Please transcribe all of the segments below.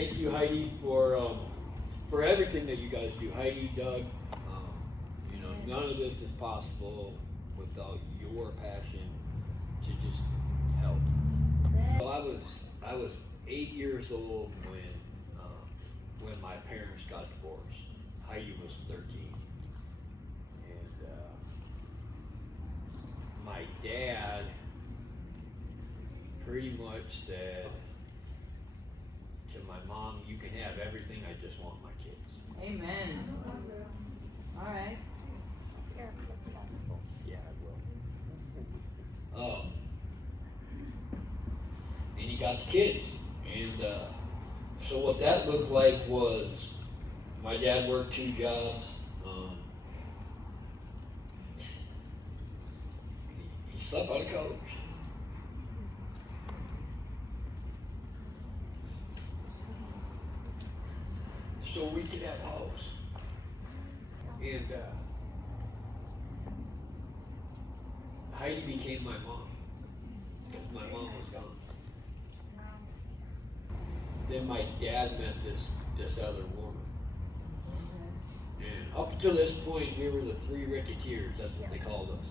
thank you, Heidi, for everything that you guys do. Heidi, Doug, you know, none of this is possible without your passion to just help. So I was 8 years old when my parents got divorced. Heidi was 13, and my dad pretty much said to my mom, "You can have everything, I just want my kids." Amen. All right. Yeah, I will. And he got the kids. And so what that looked like was my dad worked 2 jobs. He slept on the couch. So we could have a house. And Heidi became my mom. My mom was gone. Then my dad met this other woman. And up until this point, we were the 3 Ricketeers. That's what they called us.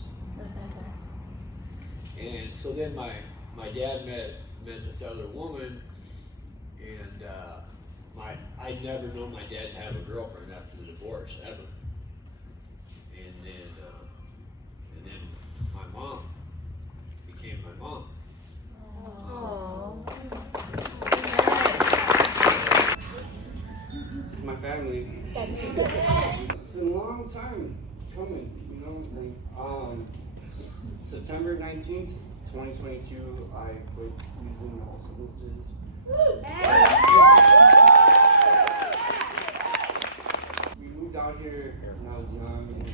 And so then my dad met this other woman, and I'd never known my dad to have a girlfriend after the divorce, ever. And then my mom became my mom. This is my family. It's been a long time coming, you know. September 19th, 2022, I quit using all substances. We moved out here when I was young, and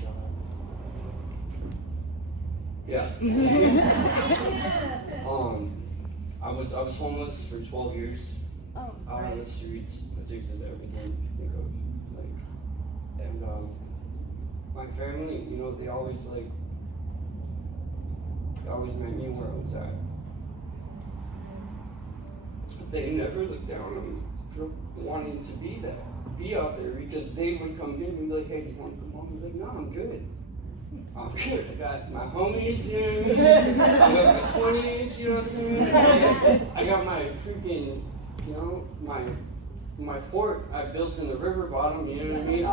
I was homeless for 12 years. Out on the streets, addicted to everything you think of, and my family, you know, they always met me where I was at. They never looked down on me for wanting to be out there, because they would come in and be like, "Hey, do you want to come home?" I'm like, "No, I'm good. I'm good. I got my homies, you know what I mean? I got my 20s, you know what I'm saying? I got my freaking, you know, my fort I built in the river bottom, you know what I mean? I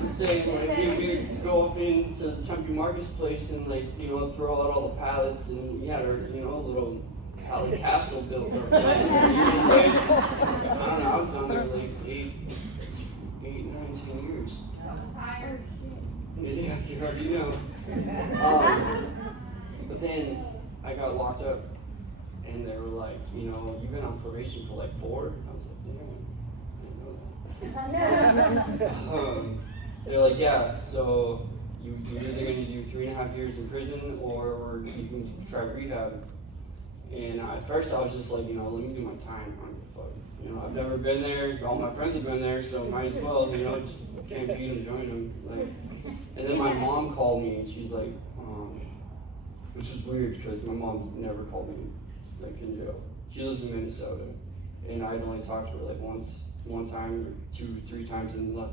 was saying, like, we would go up into the Tempe Marketplace and, like, you know, throw out all the pallets, and we had our, you know, little pallet castle built up there. You know what I'm saying? I don't know, I was down there like 8, 9, 10 years. Yeah, you already know. But then I got locked up, and they were like, you know, you've been on probation for like 4. I was like, damn, I didn't know that. They're like, yeah, so you're either going to do 3.5 years in prison, or you can try rehab. And at first I was just like, you know, let me do my time. I don't give a fuck. You know, I've never been there. All my friends have been there, so might as well, you know, just can't beat them, join them. Like, and then my mom called me, and she's like, which is weird because my mom never called me like in jail. She lives in Minnesota, and I'd only talked to her like one time, or 2, 3 times in the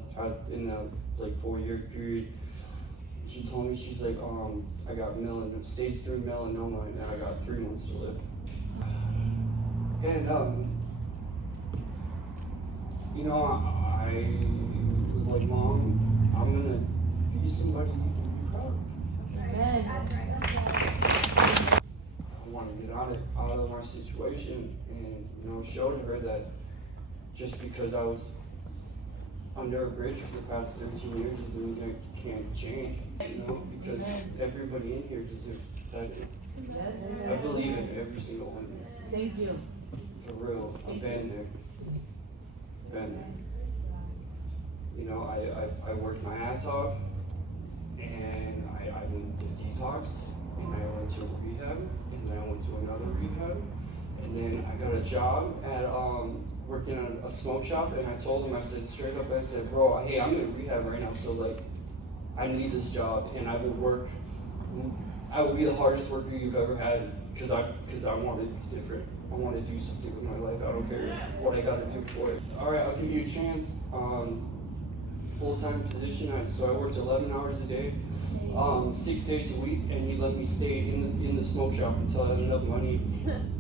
like 4-year period. She told me, she's like, I got stage 3 melanoma, and I got 3 months to live. And you know, I was like, Mom, I'm gonna be somebody you can be proud of. I want to get out of our situation, and, you know, showed her that just because I was under a bridge for the past 13 years doesn't mean I can't change, you know, because everybody in here deserves better. I believe in every single one. Thank you. For real, I've been there. You know, I worked my ass off, and I went to detox, and I went to rehab, and then I went to another rehab, and then I got a job at working at a smoke shop, and I told him, I said straight up, I said, bro, hey, I'm in rehab right now, so like, I need this job, and I would be the hardest worker you've ever had, because I wanted to be different. I want to do something with my life. I don't care what I got to do for it. All right, I'll give you a chance. Full-time position. So I worked 11 hours a day, 6 days a week, and he let me stay in the smoke shop until I had enough money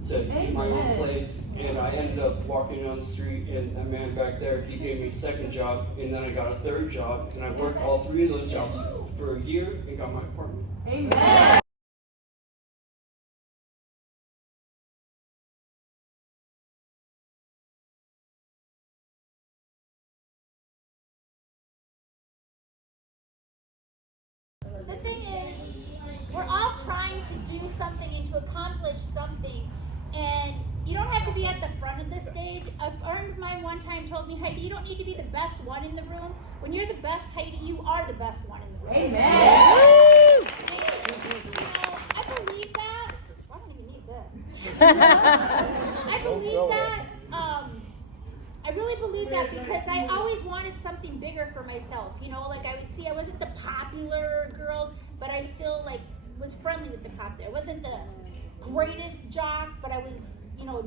to get my own place. And I ended up walking down the street, and a man back there, he gave me a second job, and then I got a third job, and I worked all 3 of those jobs for a year and got my apartment. Amen. The thing is, we're all trying to do something and to accomplish something, and you don't have to be at the front of the stage. A friend of mine one time told me, Heidi, you don't need to be the best one in the room. When you're the best, Heidi, you are the best one in the room. Amen. And, I believe that. I don't even need this. I believe that. I really believe that because I always wanted something bigger for myself. Like I would see I wasn't the popular girls, but I still was friendly with the popular. I wasn't the greatest jock, but I was,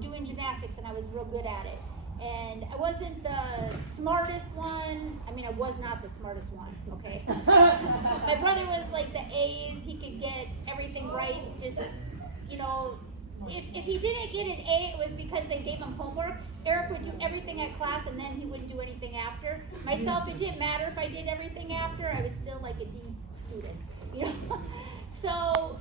doing gymnastics and I was real good at it. And I wasn't the smartest one. I mean, I was not the smartest one, okay? My brother was like the A's. He could get everything right. Just, if he didn't get an A, it was because they gave him homework. Eric would do everything at class and then he wouldn't do anything after. Myself, it didn't matter if I did everything after. I was still like a D student, So,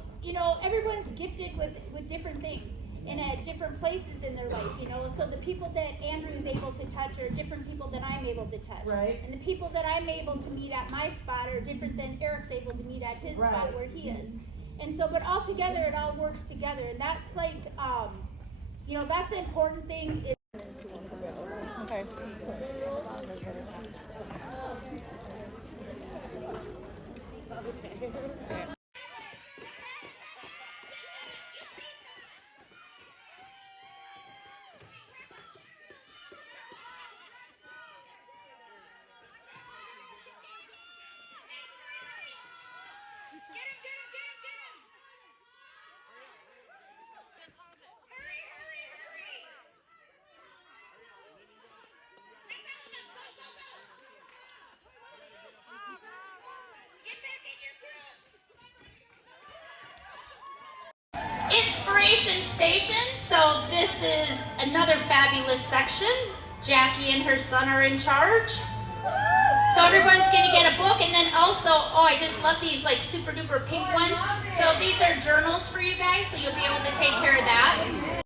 everyone's gifted with different things and at different places in their life, So the people that Andrew is able to touch are different people than I'm able to touch. Right. And the people that I'm able to meet at my spot are different than Eric's able to meet at his spot where he is. And so, but all together, it all works together. And that's that's the important thing. Okay. Inspiration Station. So this is another fabulous section. Jackie and her son are in charge. So everyone's going to get a book, and then also, I just love these super duper pink ones. So these are journals for you guys, so you'll be able to take care of that.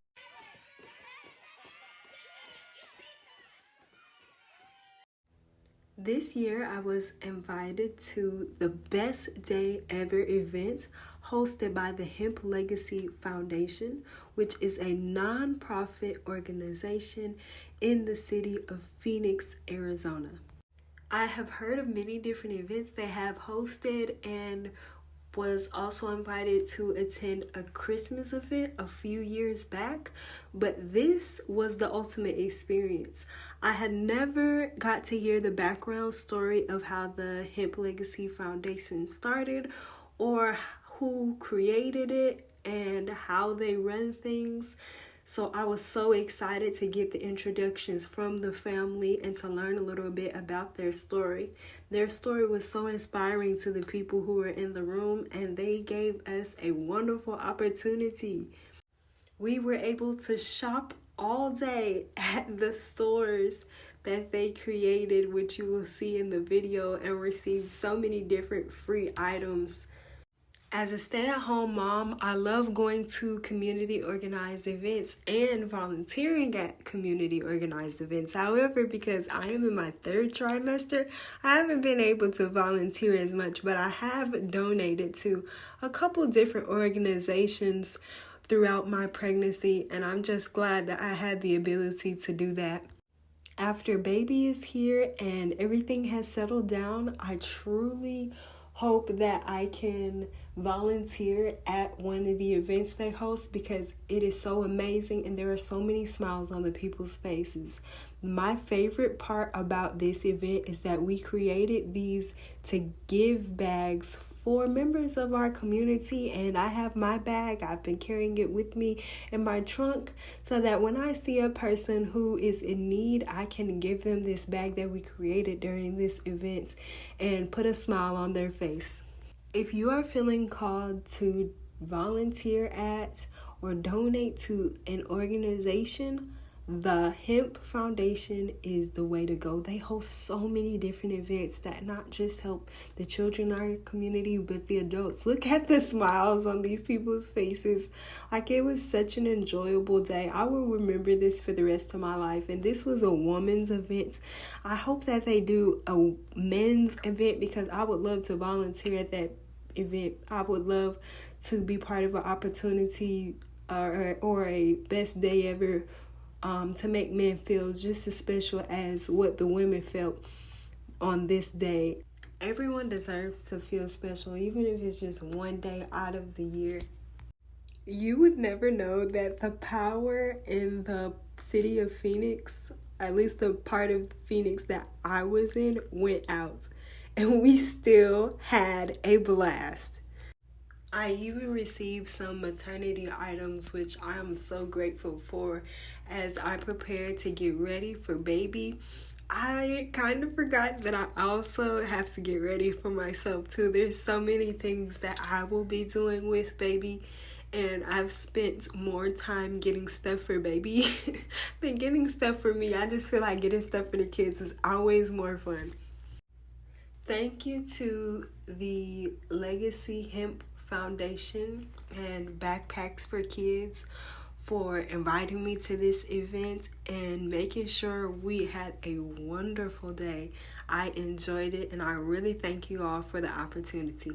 This year, I was invited to the Best Day Ever event hosted by the Hemp Legacy Foundation, which is a non-profit organization in the city of Phoenix, Arizona. I have heard of many different events they have hosted and was also invited to attend a Christmas event a few years back, but this was the ultimate experience. I had never got to hear the background story of how the Hemp Legacy Foundation started or who created it and how they run things. So I was so excited to get the introductions from the family and to learn a little bit about their story. Their story was so inspiring to the people who were in the room, and they gave us a wonderful opportunity. We were able to shop all day at the stores that they created, which you will see in the video, and received so many different free items. As a stay-at-home mom, I love going to community organized events and volunteering at community organized events. However, because I am in my 3rd trimester, I haven't been able to volunteer as much, but I have donated to a couple different organizations throughout my pregnancy, and I'm just glad that I had the ability to do that. After baby is here and everything has settled down, I truly hope that I can volunteer at one of the events they host because it is so amazing and there are so many smiles on the people's faces. My favorite part about this event is that we created these to give bags for members of our community, and I have my bag. I've been carrying it with me in my trunk so that when I see a person who is in need, I can give them this bag that we created during this event and put a smile on their face. If you are feeling called to volunteer at or donate to an organization, the Hemp Foundation is the way to go. They host so many different events that not just help the children in our community, but the adults. Look at the smiles on these people's faces. Like, it was such an enjoyable day. I will remember this for the rest of my life. And this was a woman's event. I hope that they do a men's event because I would love to volunteer at that event. I would love to be part of an opportunity or a best day ever to make men feel just as special as what the women felt on this day. Everyone deserves to feel special, even if it's just one day out of the year. You would never know that the power in the city of Phoenix, at least the part of Phoenix that I was in, went out. And we still had a blast. I even received some maternity items, which I am so grateful for as I prepared to get ready for baby. I kind of forgot that I also have to get ready for myself too. There's so many things that I will be doing with baby, and I've spent more time getting stuff for baby than getting stuff for me. I just feel like getting stuff for the kids is always more fun. Thank you to the Legacy Hemp Foundation and Backpacks for Kids for inviting me to this event and making sure we had a wonderful day. I enjoyed it, and I really thank you all for the opportunity.